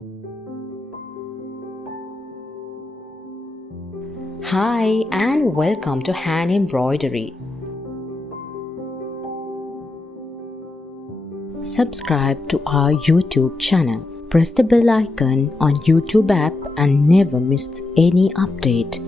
Hi and welcome to Hand Embroidery. Subscribe to our YouTube channel. Press the bell icon on YouTube app and never miss any update.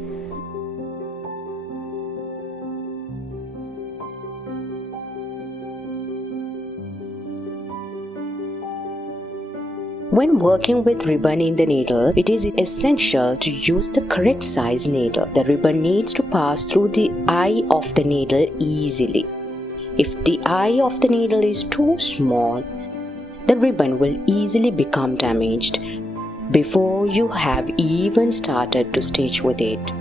When working with ribbon in the needle, it is essential to use the correct size needle. The ribbon needs to pass through the eye of the needle easily. If the eye of the needle is too small, the ribbon will easily become damaged before you have even started to stitch with it.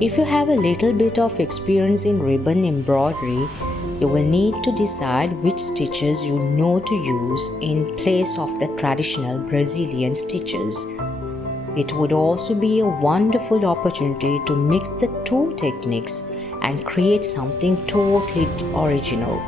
If you have a little bit of experience in ribbon embroidery, you will need to decide which stitches you know to use in place of the traditional Brazilian stitches. It would also be a wonderful opportunity to mix the two techniques and create something totally original.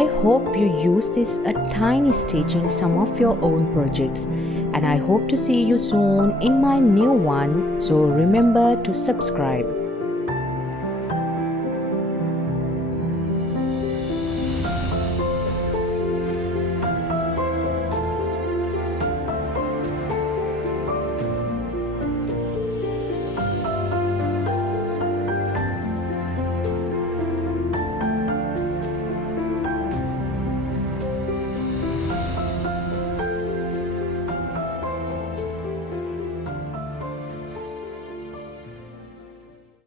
I hope you use this a tiny stitch in some of your own projects, and I hope to see you soon in my new one. So remember to subscribe.